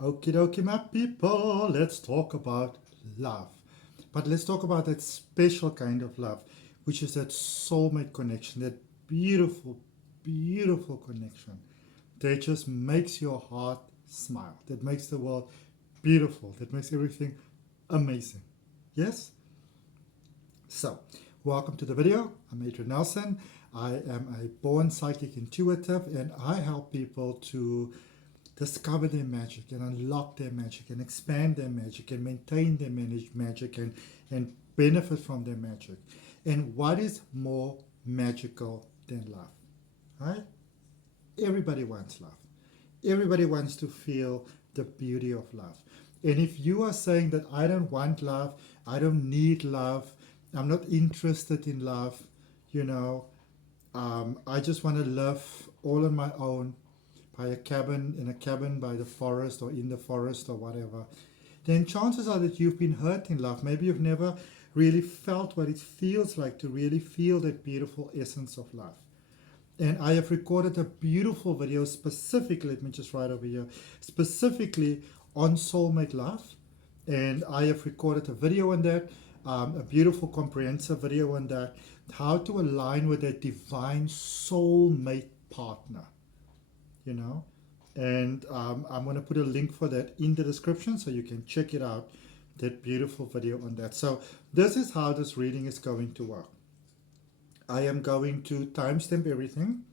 Okie dokie, my people, let's talk about love. But let's talk about that special kind of love, which is that soulmate connection, that beautiful, beautiful connection that just makes your heart smile, that makes the world beautiful, that makes everything amazing. Yes? So, welcome to the video. I'm Adrian Nelson. I am a born psychic intuitive, and I help people to discover their magic and unlock their magic and expand their magic and maintain their magic and benefit from their magic. And what is more magical than love? Right? Everybody wants love. Everybody wants to feel the beauty of love. And if you are saying that I don't want love, I don't need love, I'm not interested in love, you know, I just want to live all on my own, by a cabin, in a cabin by the forest or in the forest or whatever, then chances are that you've been hurt in love. Maybe you've never really felt what it feels like to really feel that beautiful essence of love. And I have recorded a beautiful video specifically, let me just write over here, specifically on soulmate love. And I have recorded a video on that, a beautiful comprehensive video on that, how to align with that divine soulmate partner, you know. And I'm going to put a link for that in the description so you can check it out, that beautiful video on that. So this is how this reading is going to work. I am going to timestamp everything,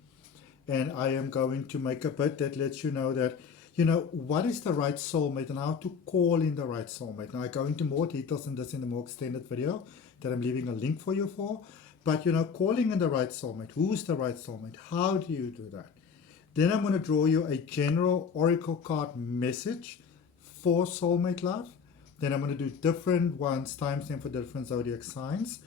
and I am going to make a bit that lets you know that, you know, what is the right soulmate and how to call in the right soulmate. Now I go into more details in this in a more extended video that I'm leaving a link for you for. But, you know, calling in the right soulmate, who's the right soulmate, how do you do that? Then I'm going to draw you a general oracle card message for soulmate love. Then I'm going to do different ones, timestamp for different zodiac signs,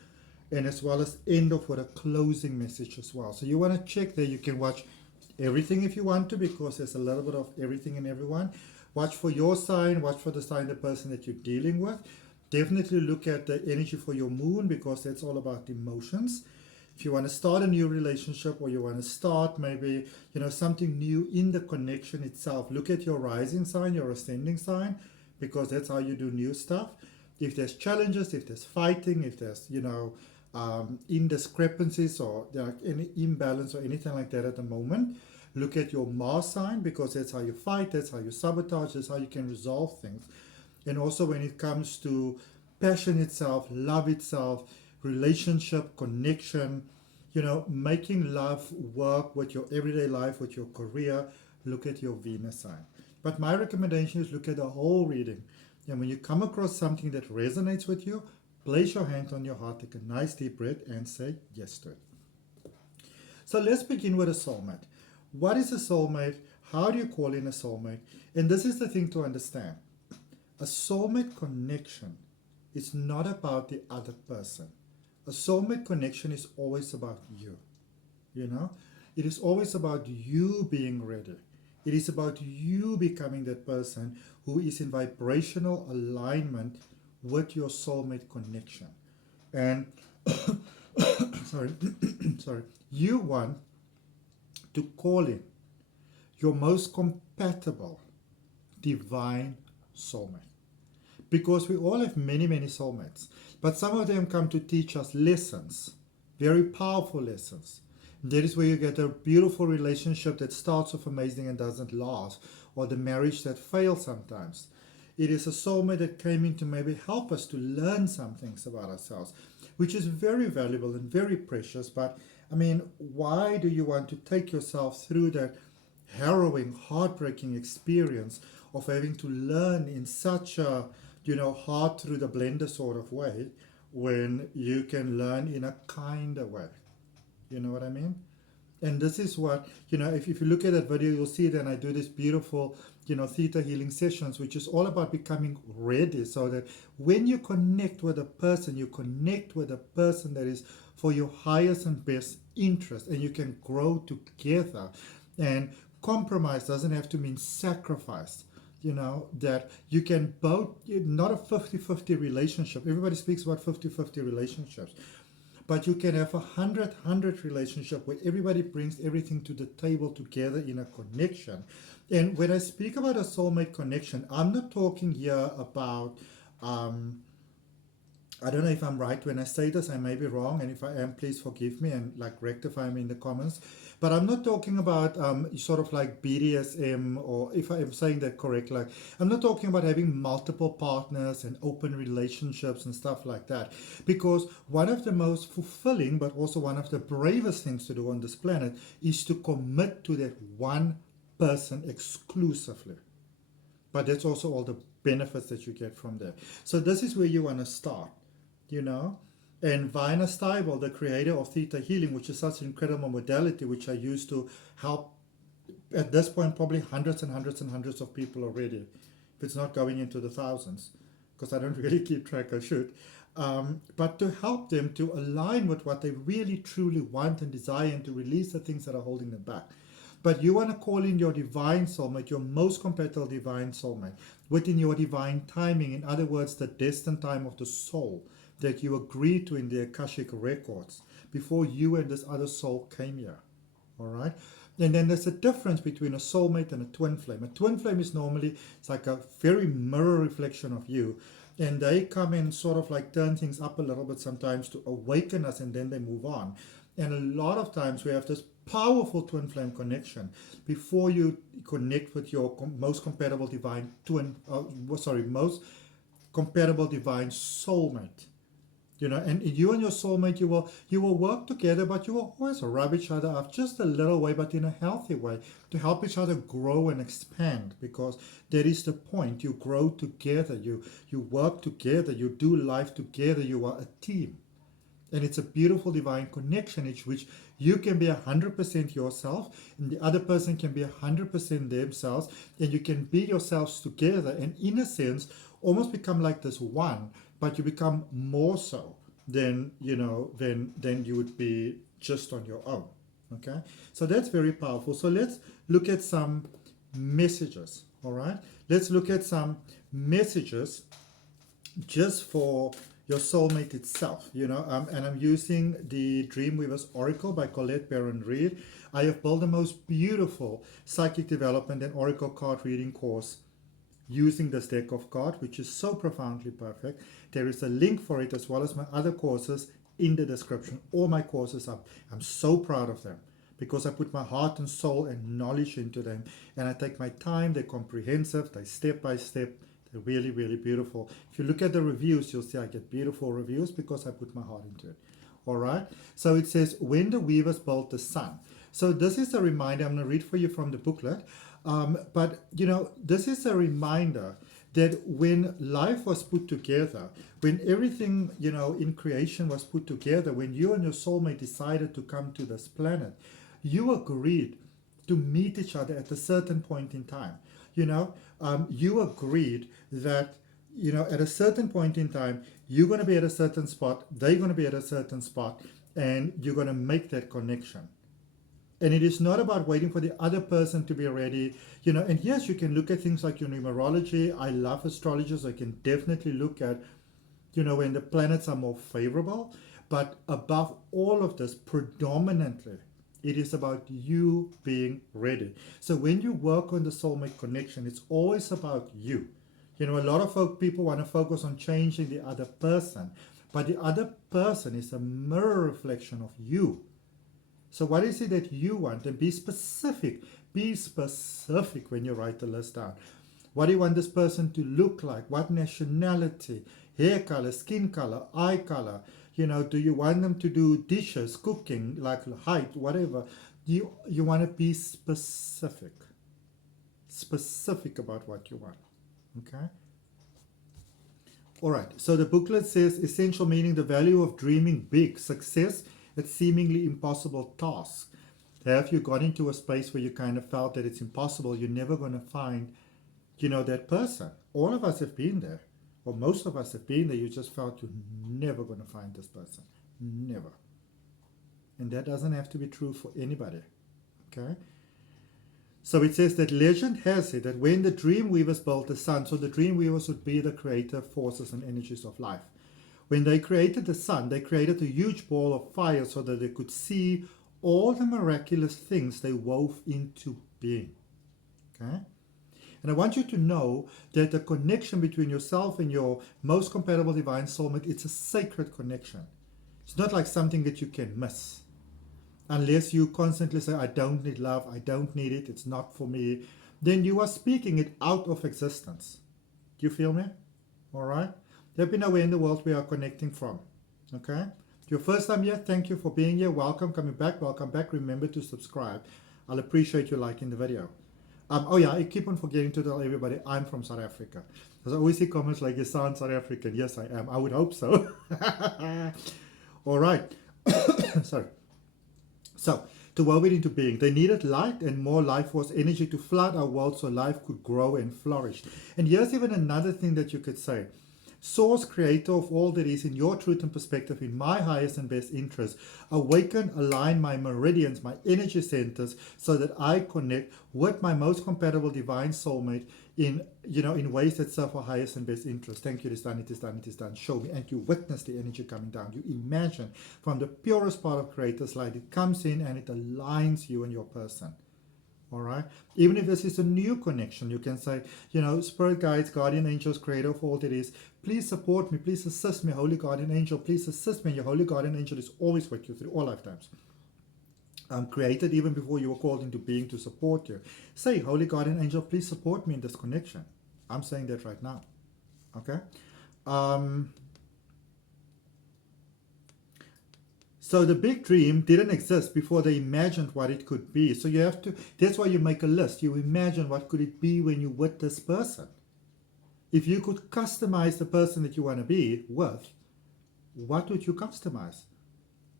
and as well as end off with a closing message as well. So you want to check there. You can watch everything if you want to, because there's a little bit of everything and everyone. Watch for your sign, watch for the sign, the person that you're dealing with. Definitely look at the energy for your moon, because that's all about emotions. If you want to start a new relationship, or you want to start maybe, you know, something new in the connection itself, look at your rising sign, your ascending sign, because that's how you do new stuff. If there's challenges, if there's fighting, if there's, you know, indiscrepancies or there are any imbalance or anything like that at the moment, look at your Mars sign, because that's how you fight, that's how you sabotage, that's how you can resolve things. And also when it comes to passion itself, love itself, relationship, connection, you know, making love work with your everyday life, with your career, look at your Venus sign. But my recommendation is look at the whole reading. And when you come across something that resonates with you, place your hand on your heart, take a nice deep breath, and say yes to it. So let's begin with a soulmate. What is a soulmate? How do you call in a soulmate? And this is the thing to understand. A soulmate connection is not about the other person. A soulmate connection is always about you. You know, it is always about you being ready. It is about you becoming that person who is in vibrational alignment with your soulmate connection. And sorry, sorry, you want to call in your most compatible divine soulmate. Because we all have many, many soulmates. But some of them come to teach us lessons, very powerful lessons. That is where you get a beautiful relationship that starts off amazing and doesn't last, or the marriage that fails sometimes. It is a soulmate that came in to maybe help us to learn some things about ourselves, which is very valuable and very precious. But I mean, why do you want to take yourself through that harrowing, heartbreaking experience of having to learn in such a, you know, hard through the blender sort of way, when you can learn in a kinder way? You know what I mean? And this is what, you know, if you look at that video, you'll see then I do this beautiful, you know, theta healing sessions, which is all about becoming ready, so that when you connect with a person, you connect with a person that is for your highest and best interest, and you can grow together. And compromise doesn't have to mean sacrifice. You know, that you can both, not a 50-50 relationship. Everybody speaks about 50-50 relationships. But you can have a 100-100 relationship where everybody brings everything to the table together in a connection. And when I speak about a soulmate connection, I'm not talking here about, I don't know if I'm right when I say this, I may be wrong, and if I am, please forgive me and like rectify me in the comments. But I'm not talking about sort of like BDSM, or if I am saying that correct, like I'm not talking about having multiple partners and open relationships and stuff like that. Because one of the most fulfilling, but also one of the bravest things to do on this planet is to commit to that one person exclusively. But that's also all the benefits that you get from there. So this is where you want to start, you know. And Vina Stiebel, the creator of ThetaHealing, which is such an incredible modality, which I use to help, at this point, probably hundreds and hundreds and hundreds of people already, if it's not going into the thousands, because I don't really keep track, I should. But to help them to align with what they really truly want and desire, and to release the things that are holding them back. But you want to call in your divine soulmate, your most compatible divine soulmate, within your divine timing. In other words, the destined time of the soul that you agreed to in the Akashic records before you and this other soul came here. All right? And then there's a difference between a soulmate and a twin flame. A twin flame is normally, it's like a very mirror reflection of you. And they come and sort of like turn things up a little bit sometimes to awaken us, and then they move on. And a lot of times we have this powerful twin flame connection before you connect with your most compatible divine most compatible divine soulmate. You know, and you and your soulmate, you will work together, but you will always rub each other up just a little way, but in a healthy way, to help each other grow and expand, because that is the point. You grow together, you work together, you do life together, you are a team. And it's a beautiful divine connection in which you can be 100% yourself, and the other person can be 100% themselves, and you can be yourselves together, and in a sense almost become like this one, but you become more so than than you would be just on your own. Okay, so that's very powerful. So let's look at some messages. All right, let's look at some messages just for your soulmate itself, and I'm using the Dreamweavers Oracle by Colette Baron Reed. I have built the most beautiful psychic development and oracle card reading course using this deck of cards, which is so profoundly perfect. There is a link for it, as well as my other courses, in the description. All my courses up. I'm so proud of them because I put my heart and soul and knowledge into them, and I take my time. They're comprehensive, they're step by step. They're really, really beautiful. If you look at the reviews, you'll see I get beautiful reviews because I put my heart into it. All right. So it says, when the weavers built the sun. So this is a reminder. I'm going to read for you from the booklet. But this is a reminder that when life was put together, when everything, in creation was put together, when you and your soulmate decided to come to this planet, you agreed to meet each other at a certain point in time. You agreed that, at a certain point in time, you're going to be at a certain spot, they're going to be at a certain spot, and you're going to make that connection. And it is not about waiting for the other person to be ready, and yes, you can look at things like your numerology. I love astrology, so I can definitely look at, when the planets are more favorable. But above all of this, predominantly, it is about you being ready. So when you work on the soulmate connection, it's always about you. A lot of people want to focus on changing the other person, but the other person is a mirror reflection of you. So what is it that you want? And be specific. Be specific when you write the list down. What do you want this person to look like? What nationality? Hair color, skin color, eye color? Do you want them to do dishes, cooking, like height, whatever? You want to be specific. Specific about what you want. Okay? All right. So the booklet says, essential meaning, the value of dreaming big, success at seemingly impossible tasks. Have you got into a space where you kind of felt that it's impossible, you're never going to find, that person? All of us have been there. Or most of us have been there. You just felt you're never going to find this person. Never. And that doesn't have to be true for anybody. Okay? So it says that legend has it that when the dream weavers built the sun, so the dream weavers would be the creative forces and energies of life. When they created the sun, they created a huge ball of fire so that they could see all the miraculous things they wove into being. Okay? And I want you to know that the connection between yourself and your most compatible divine soulmate, it's a sacred connection. It's not like something that you can miss. Unless you constantly say, I don't need love, I don't need it, it's not for me, then you are speaking it out of existence. Do you feel me? All right? Let me know where in the world we are connecting from. Okay? Your first time here, thank you for being here. Welcome, coming back, welcome back. Remember to subscribe. I'll appreciate you liking the video. Oh yeah, I keep on forgetting to tell everybody I'm from South Africa. Because I always see comments like, you sound South African. Yes, I am. I would hope so. All right. Sorry. So, to will it into being, they needed light and more life force energy to flood our world so life could grow and flourish. And here's even another thing that you could say. Source, creator of all that is in your truth and perspective, in my highest and best interest, awaken, align my meridians, my energy centers, so that I connect with my most compatible divine soulmate in ways that serve our highest and best interest. Thank you, it is done, it is done, it is done. Show me. And you witness the energy coming down. You imagine from the purest part of Creator's light, it comes in and it aligns you and your person. All right. Even if this is a new connection, you can say, spirit guides, guardian angels, creator of all that is, please support me, please assist me, holy guardian angel, please assist me. And your holy guardian angel is always with you through all lifetimes. Created even before you were called into being to support you. Say, holy guardian angel, please support me in this connection. I'm saying that right now. Okay. So the big dream didn't exist before they imagined what it could be. So you have to, that's why you make a list. You imagine what could it be when you're with this person. If you could customize the person that you want to be with, what would you customize?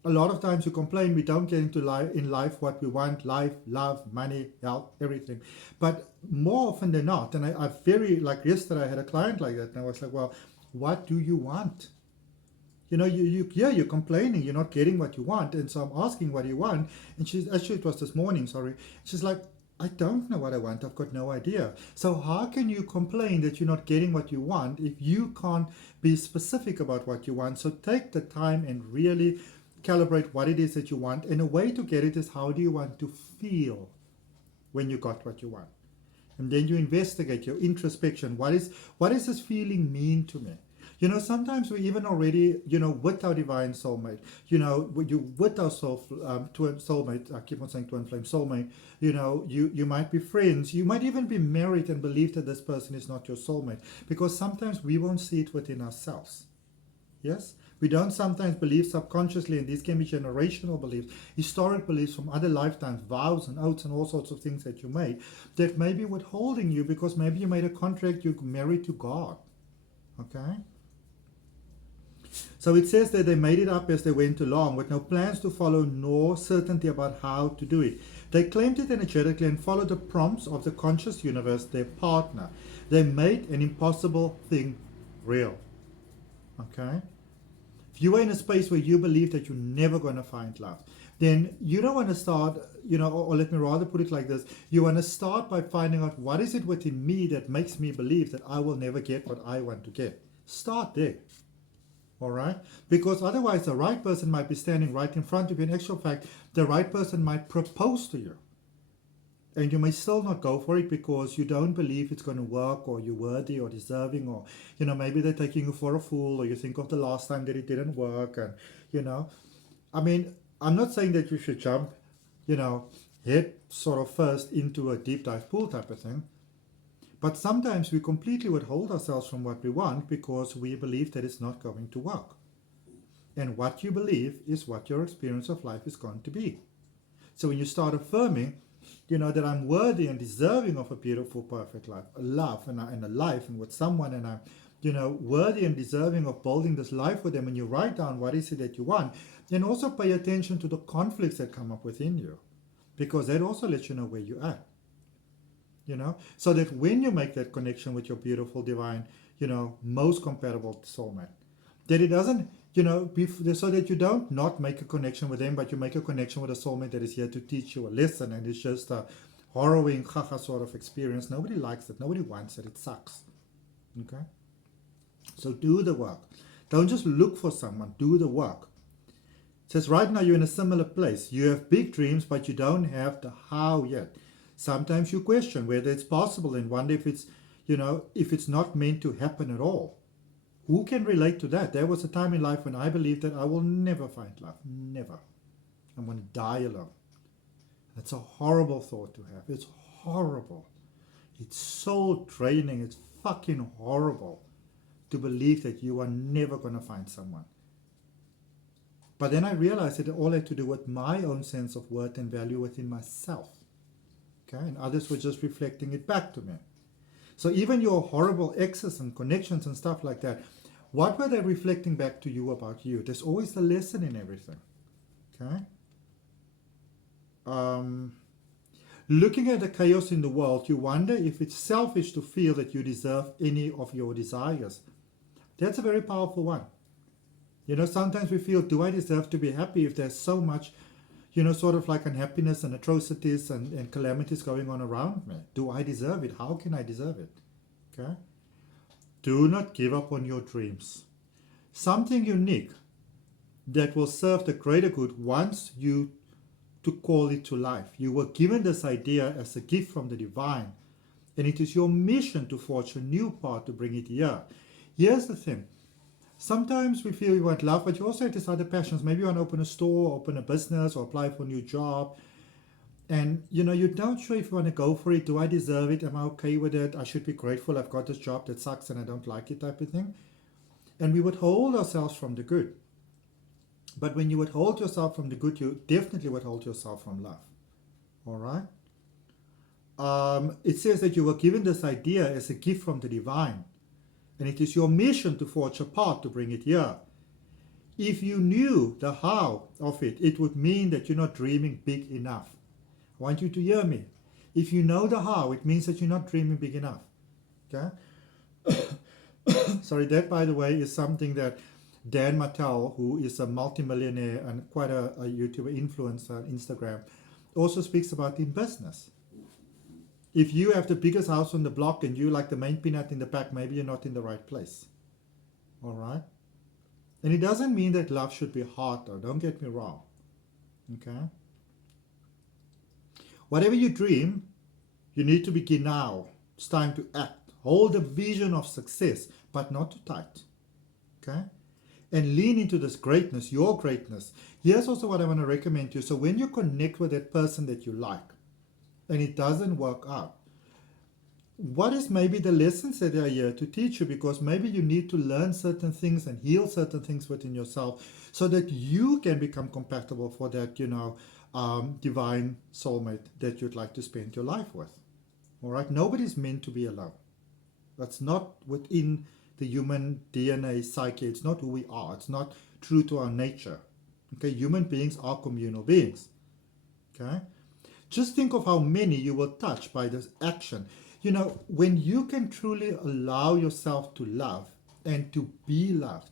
A lot of times you complain we don't get into in life what we want, life, love, money, health, everything. But more often than not, and I very, like yesterday I had a client like that, and I was like, well, what do you want? You're complaining, you're not getting what you want. And so I'm asking, what do you want? And she's, actually it was this morning, sorry. She's like, I don't know what I want. I've got no idea. So how can you complain that you're not getting what you want if you can't be specific about what you want? So take the time and really calibrate what it is that you want. And a way to get it is, how do you want to feel when you got what you want? And then you investigate your introspection. What does this feeling mean to me? Sometimes we even already, with our divine soulmate, with our twin soulmate, I keep on saying twin flame soulmate, you might be friends, you might even be married and believe that this person is not your soulmate, because sometimes we won't see it within ourselves. Yes? We don't sometimes believe subconsciously, and these can be generational beliefs, historic beliefs from other lifetimes, vows and oaths and all sorts of things that you made, that may be withholding you because maybe you made a contract, you're married to God. Okay? So it says that they made it up as they went along with no plans to follow nor certainty about how to do it. They claimed it energetically and followed the prompts of the conscious universe, their partner. They made an impossible thing real. Okay? If you are in a space where you believe that you're never going to find love, then you don't want to start, or let me rather put it like this. You want to start by finding out, what is it within me that makes me believe that I will never get what I want to get. Start there. All right? Because otherwise the right person might be standing right in front of you. In actual fact, the right person might propose to you. And you may still not go for it because you don't believe it's going to work, or you're worthy or deserving, or, maybe they're taking you for a fool, or you think of the last time that it didn't work. And, I mean, I'm not saying that you should jump, head sort of first into a deep dive pool type of thing. But sometimes we completely withhold ourselves from what we want because we believe that it's not going to work. And what you believe is what your experience of life is going to be. So when you start affirming, that I'm worthy and deserving of a beautiful, perfect life, a love and a life and with someone, and I'm, worthy and deserving of building this life with them, and you write down what is it that you want, then also pay attention to the conflicts that come up within you, because that also lets you know where you're at. So that when you make that connection with your beautiful, divine, most compatible soulmate, that it doesn't, so that you don't not make a connection with them, but you make a connection with a soulmate that is here to teach you a lesson, and it's just a harrowing, haha sort of experience. Nobody likes it. Nobody wants it. It sucks. Okay? So do the work. Don't just look for someone. Do the work. It says right now you're in a similar place. You have big dreams, but you don't have the how yet. Sometimes you question whether it's possible and wonder if it's, if it's not meant to happen at all. Who can relate to that? There was a time in life when I believed that I will never find love. Never. I'm going to die alone. That's a horrible thought to have. It's horrible. It's soul draining. It's fucking horrible to believe that you are never going to find someone. But then I realized that it all had to do with my own sense of worth and value within myself. Okay? And others were just reflecting it back to me. So even your horrible exes and connections and stuff like that, what were they reflecting back to you about you? There's always a lesson in everything. Okay? Looking at the chaos in the world, you wonder if it's selfish to feel that you deserve any of your desires. That's a very powerful one. Sometimes we feel, do I deserve to be happy if there's so much, sort of like unhappiness and atrocities and calamities going on around me? Do I deserve it? How can I deserve it? Okay? Do not give up on your dreams. Something unique that will serve the greater good wants you to call it to life. You were given this idea as a gift from the divine, and it is your mission to forge a new path to bring it here. Here's the thing. Sometimes we feel you want love, but you also have these other passions. Maybe you want to open a store, open a business, or apply for a new job. And, you're not sure if you want to go for it. Do I deserve it? Am I okay with it? I should be grateful I've got this job that sucks and I don't like it, type of thing. And we withhold ourselves from the good. But when you withhold yourself from the good, you definitely withhold yourself from love. All right? It says that you were given this idea as a gift from the divine. And it is your mission to forge a path to bring it here. If you knew the how of it, it would mean that you're not dreaming big enough. I want you to hear me. If you know the how, it means that you're not dreaming big enough. Okay? Sorry, that, by the way, is something that Dan Mattel, who is a multimillionaire and quite a YouTuber influencer on Instagram, also speaks about in business. If you have the biggest house on the block and you like the main peanut in the pack, maybe you're not in the right place. All right? And it doesn't mean that love should be hard, though. Don't get me wrong. Okay? Whatever you dream, you need to begin now. It's time to act. Hold a vision of success, but not too tight. Okay? And lean into this greatness, your greatness. Here's also what I want to recommend to you. So when you connect with that person that you like, and it doesn't work out, what is maybe the lessons that are here to teach you? Because maybe you need to learn certain things and heal certain things within yourself so that you can become compatible for that, divine soulmate that you'd like to spend your life with. All right? Nobody's meant to be alone. That's not within the human DNA psyche. It's not who we are. It's not true to our nature. Okay? Human beings are communal beings. Okay? Just think of how many you will touch by this action. When you can truly allow yourself to love and to be loved,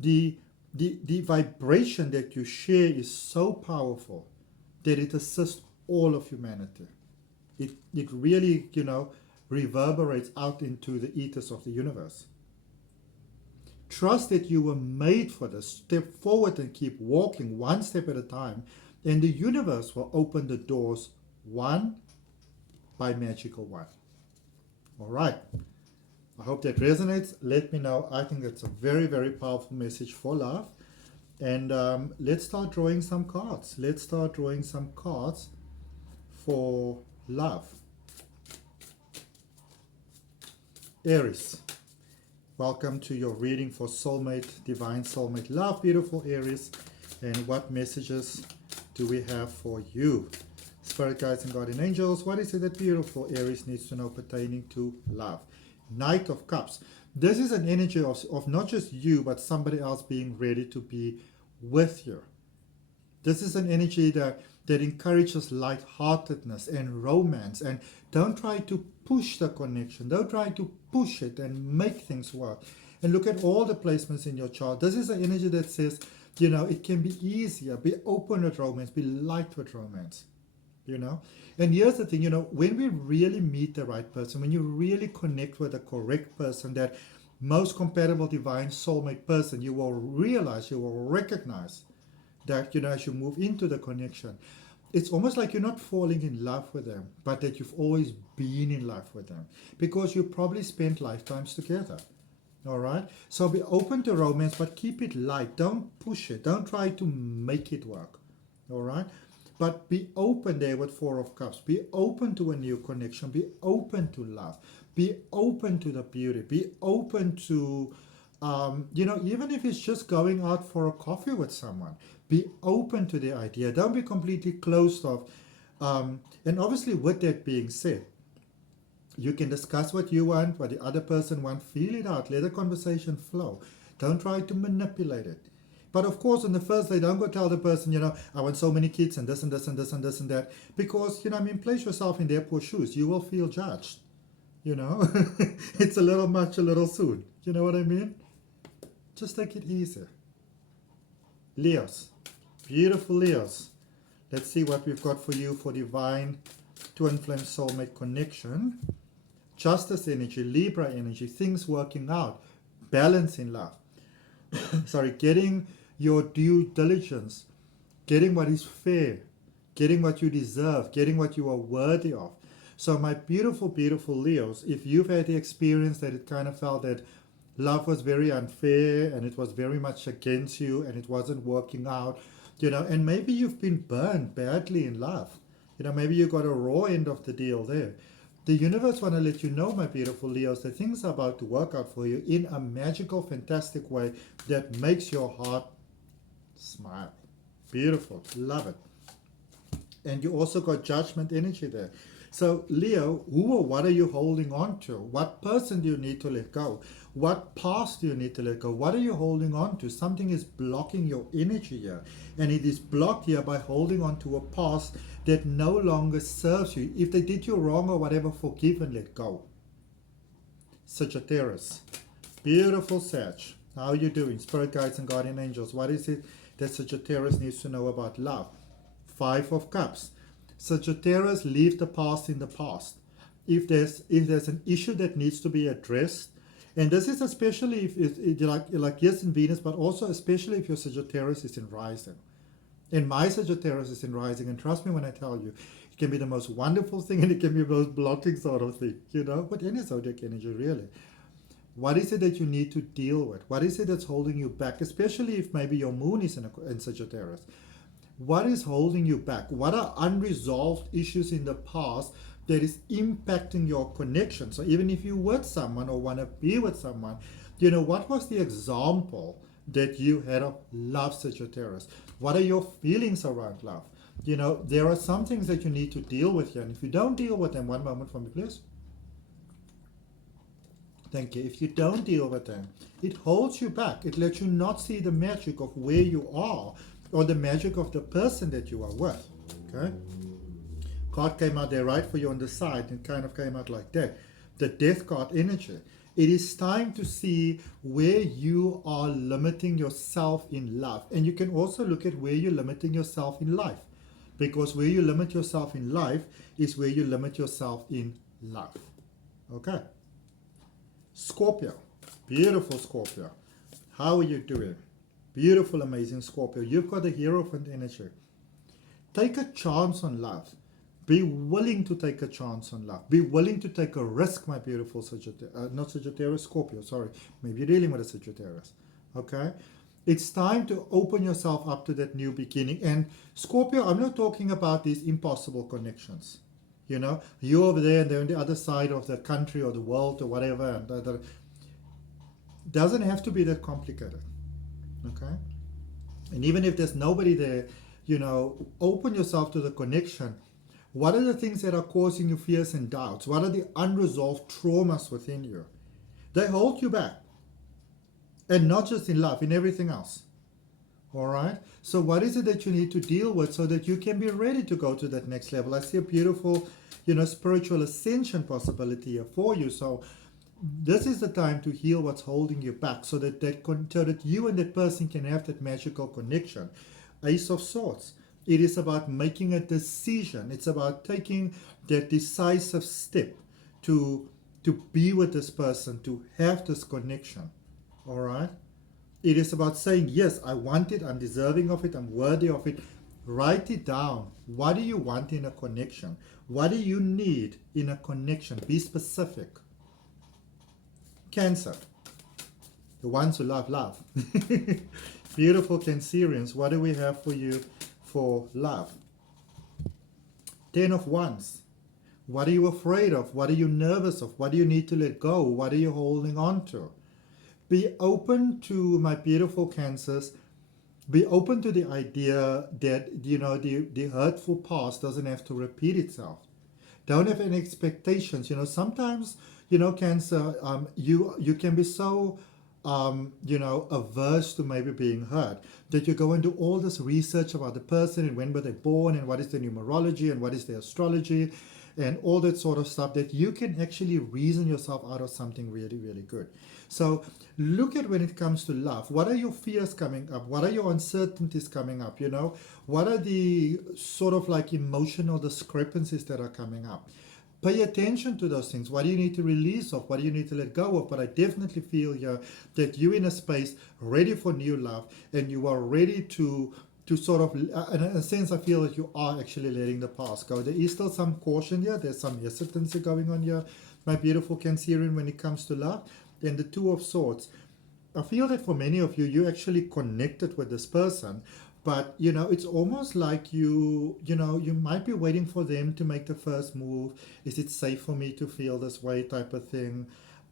the vibration that you share is so powerful that it assists all of humanity. It really, reverberates out into the ethers of the universe. Trust that you were made for this. Step forward and keep walking one step at a time, and the universe will open the doors one by magical one. All right. I hope that resonates. Let me know. I think that's a very, very powerful message for love. And let's start drawing some cards. Let's start drawing some cards for love. Aries. Welcome to your reading for Soulmate, Divine Soulmate Love, beautiful Aries. And what messages do we have for you? Spirit guides and guardian angels, what is it that beautiful Aries needs to know pertaining to love? Knight of Cups. This is an energy of not just you, but somebody else being ready to be with you. This is an energy that encourages lightheartedness and romance. And don't try to push the connection. Don't try to push it and make things work. And look at all the placements in your chart. This is an energy that says, it can be easier. Be open with romance. Be light with romance. And here's the thing, when we really meet the right person, when you really connect with the correct person, that most compatible divine soulmate person, you will realize, you will recognize that, as you move into the connection, it's almost like you're not falling in love with them, but that you've always been in love with them because you probably spent lifetimes together. All right. So be open to romance, but keep it light. Don't push it. Don't try to make it work. All right. But be open there with Four of Cups. Be open to a new connection. Be open to love. Be open to the beauty. Be open to, even if it's just going out for a coffee with someone, be open to the idea. Don't be completely closed off. And obviously, with that being said, you can discuss what you want, what the other person wants, feel it out, let the conversation flow. Don't try to manipulate it. But of course, on the first day, don't go tell the person, I want so many kids and this and this and this and this and that. Because, place yourself in their poor shoes. You will feel judged. It's a little much, a little soon. You know what I mean? Just take it easy. Leos. Beautiful Leos. Let's see what we've got for you for divine twin flame soulmate connection. Justice energy, Libra energy, things working out, balance in love. Sorry, getting your due diligence, getting what is fair, getting what you deserve, getting what you are worthy of. So my beautiful, beautiful Leos, if you've had the experience that it kind of felt that love was very unfair and it was very much against you and it wasn't working out, and maybe you've been burned badly in love. Maybe you got a raw end of the deal there. The universe want to let you know, my beautiful Leos, that things are about to work out for you in a magical, fantastic way that makes your heart smile. Beautiful. Love it. And you also got judgment energy there. So, Leo, who or what are you holding on to? What person do you need to let go? What past do you need to let go? What are you holding on to? Something is blocking your energy here. And it is blocked here by holding on to a past that no longer serves you. If they did you wrong or whatever, forgive and let go. Sagittarius. Beautiful Sag. How are you doing? Spirit guides and guardian angels. What is it that Sagittarius needs to know about love? Five of Cups. Sagittarius, leave the past in the past. If there's an issue that needs to be addressed, and this is especially if like yes in Venus, but also especially if your Sagittarius is in rising. And my Sagittarius is in rising, and trust me when I tell you, it can be the most wonderful thing and it can be the most blocking sort of thing, with any zodiac energy really. What is it that you need to deal with? What is it that's holding you back, especially if maybe your moon is in Sagittarius? What is holding you back? What are unresolved issues in the past that is impacting your connection? So even if you're with someone or want to be with someone, what was the example that you had of love, Sagittarius? What are your feelings around love? There are some things that you need to deal with here. And if you don't deal with them, one moment for me, please. Thank you. If you don't deal with them, it holds you back. It lets you not see the magic of where you are or the magic of the person that you are with. Okay? Card came out there right for you on the side and kind of came out like that. The Death card energy. It is time to see where you are limiting yourself in love. And you can also look at where you're limiting yourself in life. Because where you limit yourself in life is where you limit yourself in love. Okay? Scorpio. Beautiful Scorpio. How are you doing? Beautiful, amazing Scorpio. You've got the Hierophant energy. Take a chance on love. Be willing to take a chance on love. Be willing to take a risk, my beautiful Scorpio, sorry. Maybe you're dealing with a Sagittarius. Okay? It's time to open yourself up to that new beginning. And Scorpio, I'm not talking about these impossible connections. You're over there and they're on the other side of the country or the world or whatever. And doesn't have to be that complicated. Okay? And even if there's nobody there, open yourself to the connection. What are the things that are causing you fears and doubts? What are the unresolved traumas within you? They hold you back. And not just in love, in everything else. All right? So what is it that you need to deal with so that you can be ready to go to that next level? I see a beautiful, spiritual ascension possibility here for you. So this is the time to heal what's holding you back so that you and that person can have that magical connection. Ace of Swords. It is about making a decision. It's about taking that decisive step to be with this person, to have this connection. All right? It is about saying, yes, I want it, I'm deserving of it, I'm worthy of it. Write it down. What do you want in a connection? What do you need in a connection? Be specific. Cancer, the ones who love love. Beautiful Cancerians, what do we have for you for love? 10 of Wands. What are you afraid of? What are you nervous of? What do you need to let go? What are you holding on to? Be open to, my beautiful Cancers, be open to the idea that, you know, the hurtful past doesn't have to repeat itself. Don't have any expectations. You know, sometimes, you know, Cancer, you can be so, you know, averse to maybe being hurt that you go and do all this research about the person and when were they born and what is their numerology and what is their astrology and all that sort of stuff, that you can actually reason yourself out of something really, really good. So look at, when it comes to love, what are your fears coming up? What are your uncertainties coming up? You know, what are the sort of like emotional discrepancies that are coming up? Pay attention to those things. What do you need to release of? What do you need to let go of? But I definitely feel here that you're in a space ready for new love, and you are ready to sort of, in a sense, I feel that you are actually letting the past go. There is still some caution here. There's some hesitancy going on here, my beautiful Cancerian, when it comes to love. And the Two of Swords. I feel that for many of you, you actually connected with this person, but you know, it's almost like you know, you might be waiting for them to make the first move. Is it safe for me to feel this way, type of thing?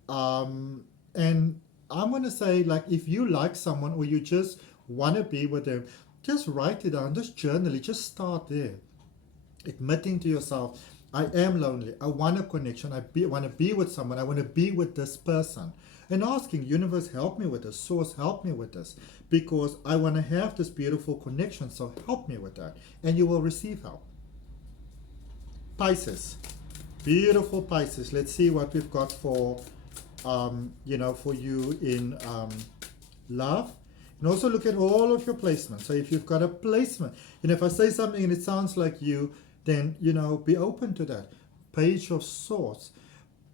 And I'm going to say, like, if you like someone or you just want to be with them, just write it down, just journal it, just start there. Admitting to yourself, I am lonely, I want a connection, I want to be with someone, I want to be with this person. And asking, universe, help me with this, source, help me with this, because I want to have this beautiful connection, so help me with that. And you will receive help. Pisces, beautiful Pisces. Let's see what we've got for, you know, for you in love. And also look at all of your placements. So if you've got a placement, and if I say something and it sounds like you, then, you know, be open to that. Page of Swords.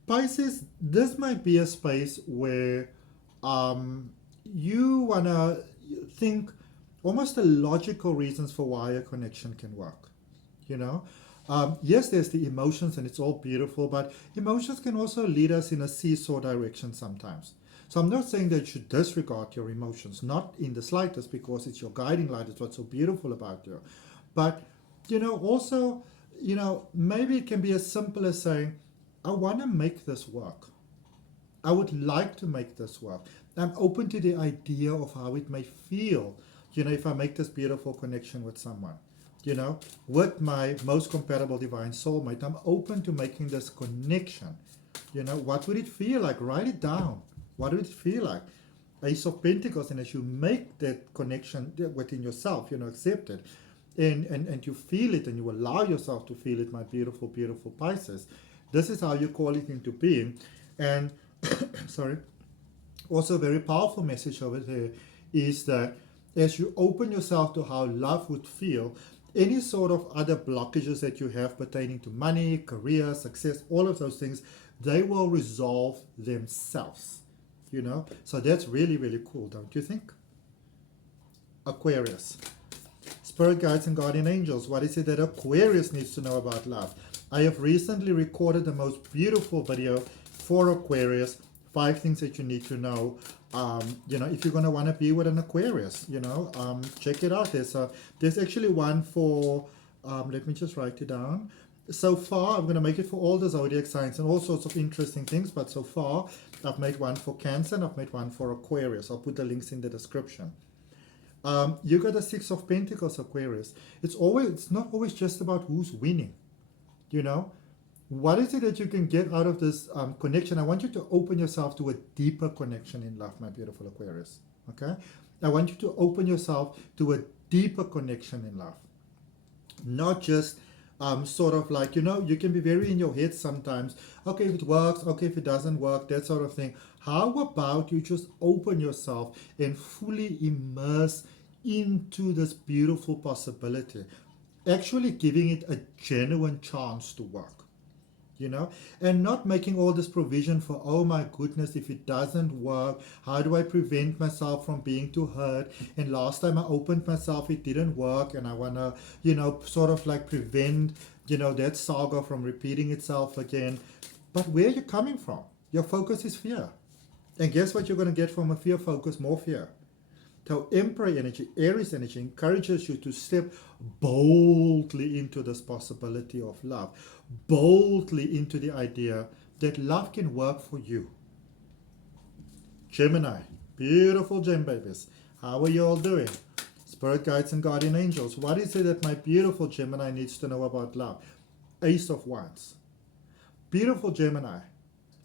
Pisces, this might be a space where you want to think almost the logical reasons for why a connection can work. You know, yes, there's the emotions and it's all beautiful, but emotions can also lead us in a seesaw direction sometimes. So I'm not saying that you should disregard your emotions, not in the slightest, because it's your guiding light. It's what's so beautiful about you. But, you know, also, you know, maybe it can be as simple as saying, I want to make this work. I would like to make this work. I'm open to the idea of how it may feel, you know, if I make this beautiful connection with someone. You know, with my most compatible divine soulmate, I'm open to making this connection. You know, what would it feel like? Write it down. What would it feel like? Ace of Pentacles, and as you make that connection within yourself, you know, accept it, and you feel it, and you allow yourself to feel it, my beautiful, beautiful Pisces. This is how you call it into being. And, sorry, also a very powerful message over there is that as you open yourself to how love would feel, any sort of other blockages that you have pertaining to money, career, success, all of those things, they will resolve themselves. You know, so that's really, really cool, don't you think? Aquarius. Spirit guides and guardian angels. What is it that Aquarius needs to know about love? I have recently recorded the most beautiful video for Aquarius. 5 things that you need to know. You know, if you're going to want to be with an Aquarius, you know, check it out. There's actually one for, let me just write it down. So far, I'm going to make it for all the zodiac signs and all sorts of interesting things, but so far, I've made one for Cancer and I've made one for Aquarius. I'll put the links in the description. You got the 6 of Pentacles, Aquarius. It's not always just about who's winning. You know, what is it that you can get out of this connection? I want you to open yourself to a deeper connection in love, my beautiful Aquarius. Okay? I want you to open yourself to a deeper connection in love. Not just sort of like, you know, you can be very in your head sometimes. Okay, if it works, okay, if it doesn't work, that sort of thing. How about you just open yourself and fully immerse into this beautiful possibility, actually giving it a genuine chance to work. and not making all this provision for, oh my goodness, if it doesn't work, how do I prevent myself from being too hurt? And last time I opened myself, it didn't work, and I want to, sort of like prevent, that saga from repeating itself again. But where are you coming from? Your focus is fear. And guess what you're going to get from a fear focus? More fear. So Emperor energy, Aries energy encourages you to step boldly into this possibility of love, boldly into the idea that love can work for you. Gemini, beautiful gem babies. How are you all doing? Spirit guides and guardian angels. What is it that my beautiful Gemini needs to know about love? Ace of Wands. Beautiful Gemini.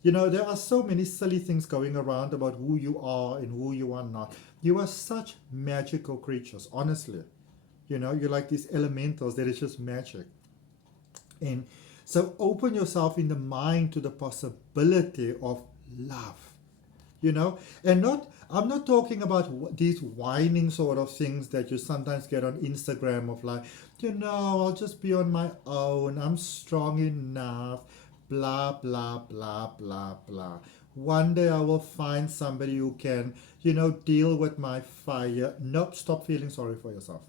There are so many silly things going around about who you are and who you are not. You are such magical creatures, honestly. You're like these elementals that is just magic. And so open yourself in the mind to the possibility of love. And I'm not talking about these whining sort of things that you sometimes get on Instagram of like, I'll just be on my own, I'm strong enough, blah, blah, blah, blah, blah. One day I will find somebody who can, deal with my fire. Nope, stop feeling sorry for yourself.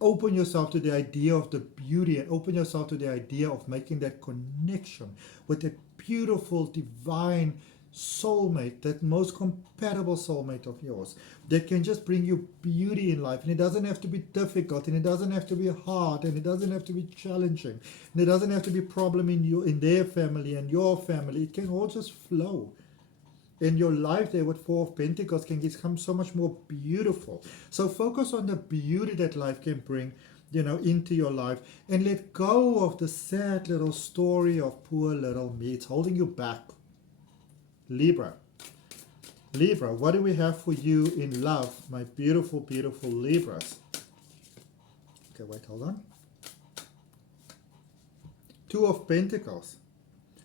Open yourself to the idea of the beauty, and open yourself to the idea of making that connection with that beautiful, divine soulmate, that most compatible soulmate of yours, that can just bring you beauty in life. And it doesn't have to be difficult, and it doesn't have to be hard, and it doesn't have to be challenging, and it doesn't have to be a problem in their family and your family. It can all just flow. And your life there with Four of Pentacles can become so much more beautiful. So focus on the beauty that life can bring, into your life, and let go of the sad little story of poor little me. It's holding you back. Libra. Libra, what do we have for you in love, my beautiful, beautiful Libras? Okay, wait, hold on. Two of Pentacles.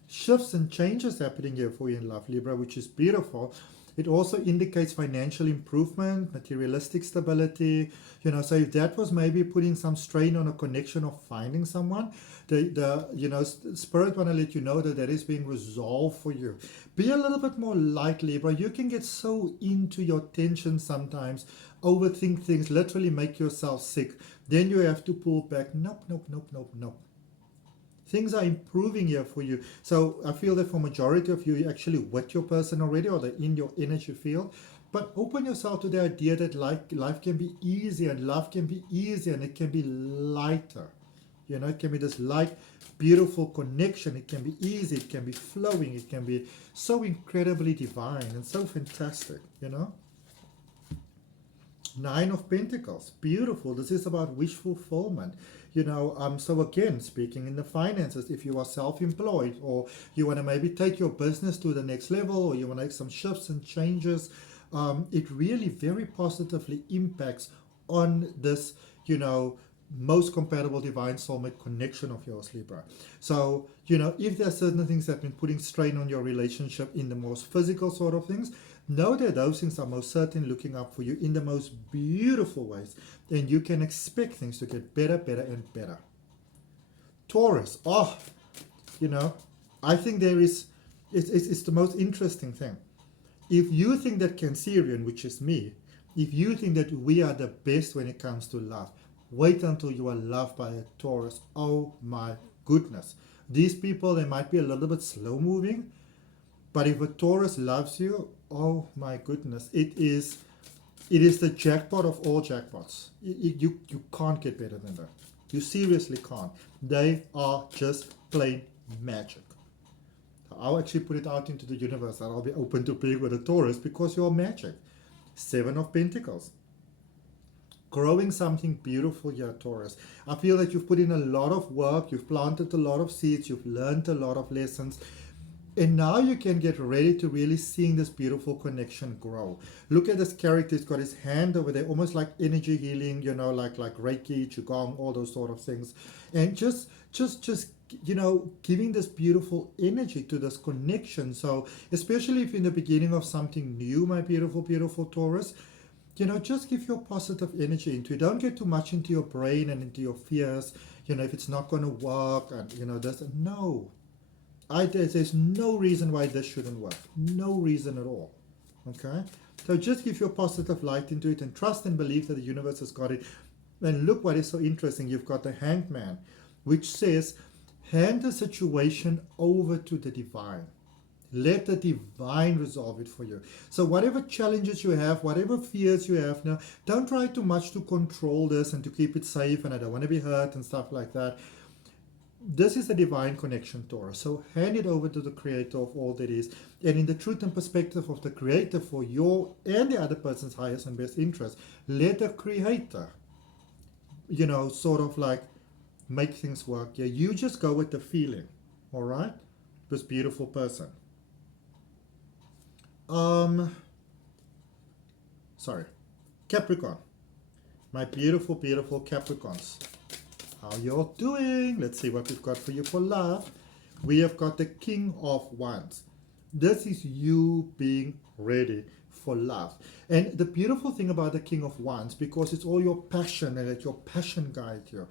Shifts and changes happening here for you in love, Libra, which is beautiful. It also indicates financial improvement, materialistic stability. So if that was maybe putting some strain on a connection of finding someone, Spirit want to let you know that is being resolved for you. Be a little bit more light, Libra. You can get so into your tension sometimes, overthink things, literally make yourself sick. Then you have to pull back. Nope, nope, nope, nope, nope. Things are improving here for you. So I feel that for majority of you, you're actually with your person already, or they're in your energy field. But open yourself to the idea that life can be easier, and love can be easier, and it can be lighter. It can be this light, beautiful connection. It can be easy, it can be flowing, it can be so incredibly divine and so fantastic, Nine of Pentacles, beautiful. This is about wish fulfillment. So again, speaking in the finances, if you are self-employed, or you want to maybe take your business to the next level, or you want to make some shifts and changes, it really very positively impacts on this, most compatible divine soulmate connection of yours, Libra. So, if there are certain things that have been putting strain on your relationship in the most physical sort of things, know that those things are most certainly looking up for you in the most beautiful ways, and you can expect things to get better, better, and better. Taurus, I think it's the most interesting thing. If you think that Cancerian, which is me, if you think that we are the best when it comes to love, wait until you are loved by a Taurus. Oh my goodness. These people, they might be a little bit slow moving, but if a Taurus loves you, oh my goodness, it is the jackpot of all jackpots. You can't get better than that. You seriously can't. They are just plain magic. I'll actually put it out into the universe that I'll be open to being with a Taurus because you're magic. Seven of Pentacles. Growing something beautiful here, Taurus. I feel that you've put in a lot of work, you've planted a lot of seeds, you've learned a lot of lessons, and now you can get ready to really seeing this beautiful connection grow. Look at this character, he's got his hand over there, almost like energy healing, like Reiki, Qigong, all those sort of things. And just giving this beautiful energy to this connection. So especially if you're in the beginning of something new, my beautiful, beautiful Taurus, just give your positive energy into it. Don't get too much into your brain and into your fears. if it's not going to work, and no. There's no reason why this shouldn't work. No reason at all. Okay? So just give your positive light into it and trust and believe that the universe has got it. And look what is so interesting. You've got the Hanged Man, which says, hand the situation over to the divine. Let the divine resolve it for you. So whatever challenges you have, whatever fears you have now, don't try too much to control this and to keep it safe, and I don't want to be hurt and stuff like that. This is a divine connection, Taurus. So hand it over to the creator of all that is. And in the truth and perspective of the creator for your and the other person's highest and best interest, let the creator, sort of like make things work. Yeah, you just go with the feeling. All right? This beautiful person. Sorry. Capricorn. My beautiful, beautiful Capricorns. How y'all doing? Let's see what we've got for you for love. We have got the King of Wands. This is you being ready for love. And the beautiful thing about the King of Wands, because it's all your passion and let your passion guide you.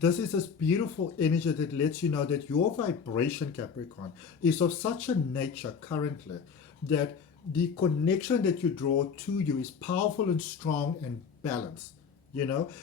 This is this beautiful energy that lets you know that your vibration, Capricorn, is of such a nature currently that the connection that you draw to you is powerful and strong and balanced.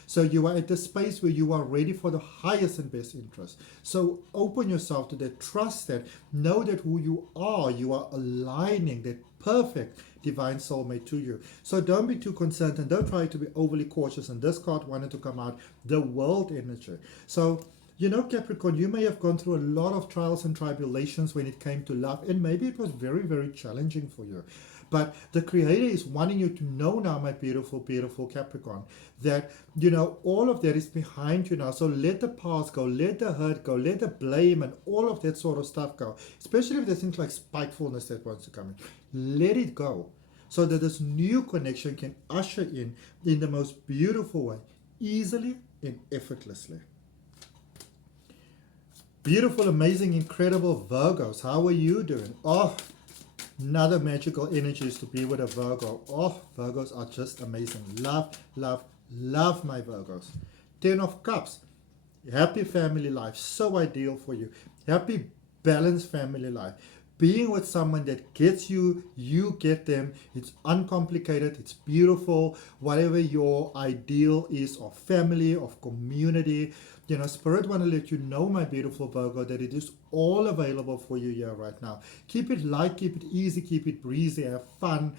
So you are at the space where you are ready for the highest and best interest. So open yourself to that, trust that, know that who you are aligning that perfect divine soulmate to you. So don't be too concerned and don't try to be overly cautious. And this card wanted to come out, the world energy. So, Capricorn, you may have gone through a lot of trials and tribulations when it came to love, and maybe it was very, very challenging for you. But the Creator is wanting you to know now, my beautiful, beautiful Capricorn, that, all of that is behind you now. So let the past go, let the hurt go, let the blame and all of that sort of stuff go. Especially if there's things like spitefulness that wants to come in. Let it go. So that this new connection can usher in the most beautiful way, easily and effortlessly. Beautiful, amazing, incredible Virgos. How are you doing? Oh, another magical energy is to be with a Virgo. Oh, Virgos are just amazing. Love, love, love my Virgos. 10 of Cups. Happy family life. So ideal for you. Happy, balanced family life. Being with someone that gets you, you get them. It's uncomplicated. It's beautiful. Whatever your ideal is of family, of community. Spirit want to let you know, my beautiful Virgo, that it is all available for you here right now. Keep it light, keep it easy, keep it breezy, have fun,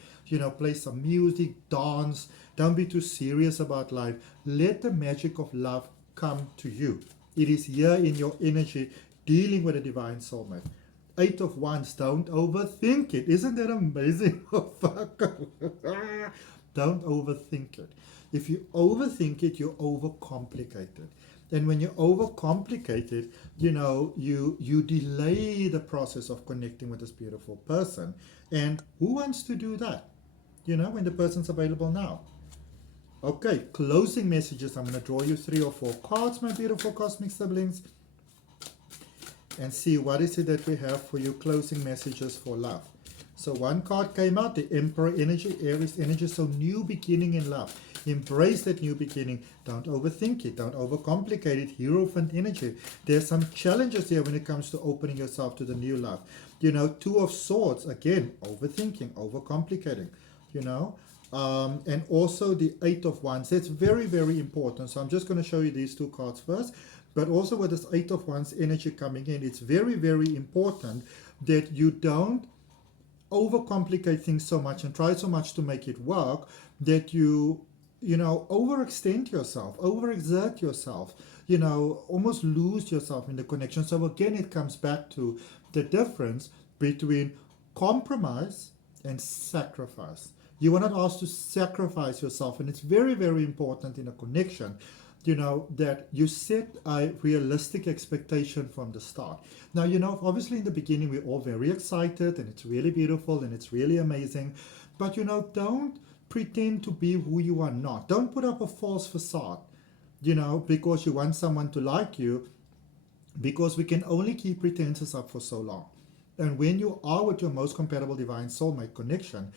play some music, dance. Don't be too serious about life. Let the magic of love come to you. It is here in your energy, dealing with a divine soulmate. 8 of Wands, don't overthink it. Isn't that amazing? Don't overthink it. If you overthink it, you overcomplicate it. And when you overcomplicate it, you delay the process of connecting with this beautiful person. And who wants to do that? When the person's available now. Okay, closing messages. I'm going to draw you 3 or 4 cards, my beautiful cosmic siblings. And see what is it that we have for you, closing messages for love. So one card came out, the Emperor energy, Aries energy. So new beginning in love. Embrace that new beginning. Don't overthink it. Don't overcomplicate it. Hierophant energy. There's some challenges here when it comes to opening yourself to the new love. 2 of Swords. Again, overthinking, overcomplicating. And also the 8 of Wands. That's very, very important. So I'm just going to show you these 2 cards first. But also with this 8 of Wands energy coming in, it's very, very important that you don't overcomplicate things so much and try so much to make it work that you overextend yourself, overexert yourself, almost lose yourself in the connection. So again, it comes back to the difference between compromise and sacrifice. You are not asked to sacrifice yourself, and it's very, very important in a connection, that you set a realistic expectation from the start. Now, obviously in the beginning, we're all very excited and it's really beautiful and it's really amazing. But, don't pretend to be who you are not. Don't put up a false facade, because you want someone to like you, because we can only keep pretenses up for so long. And when you are with your most compatible divine soulmate connection,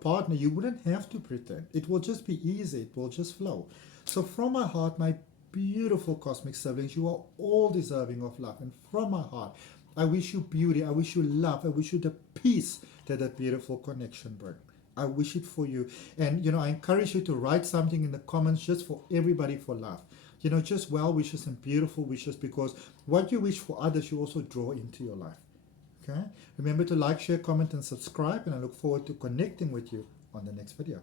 partner, you wouldn't have to pretend. It will just be easy. It will just flow. So from my heart, my beautiful cosmic siblings. You are all deserving of love. And from my heart, I wish you beauty. I wish you love. I wish you the peace that that beautiful connection brings. I wish it for you. And, I encourage you to write something in the comments just for everybody for love. Just well wishes and beautiful wishes, because what you wish for others, you also draw into your life. Okay? Remember to like, share, comment, and subscribe. And I look forward to connecting with you on the next video.